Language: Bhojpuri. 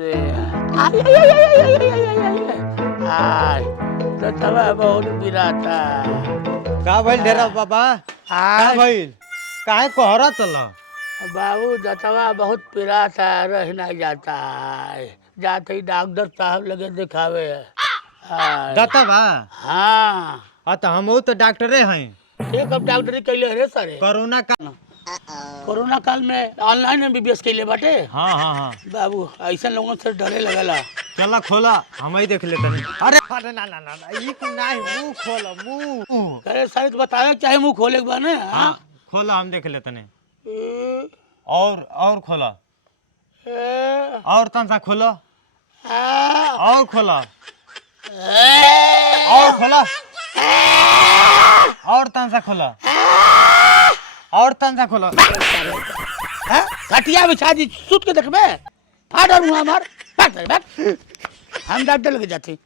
ay, ay, ay, ay, ay, ay, ay, ay, ay, ay, दतवा बहुत पिराता का भइल ढेरा बाबा का आय भइल काहे कोहरा चल बाबू दतवा बहुत पिराता रह नहीं जाता है जाते ही डॉक्टर साहब लगे दिखावे आय दतवा हाँ त हमहू तो डॉक्टरे हैं एक अब डॉक्टरी कैले रे सरे कोरोना का कोरोना काल में ऑनलाइन एमबीबीएस कैले बाटे हाँ हाँ हाँ बाबू ऐसा लोगों से डरे लगला चला खोला हम ही देख लेते हैं अरे ना ना ना ना ई को नहीं मुंह खोला मुंह अरे सर तो बतावे चाहे मुंह खोले के बाने हाँ खोला हम देख लेते हैं ए, और खोला ए, और तन सा खोला आ, और खोला ए, और खोला और तन सा खोला और तन सा खोला हाँ? खटिया बिछा दी सुत के देखबे फाड़ और मुंह मार फाड़ हम डॉक्टर लगे जाते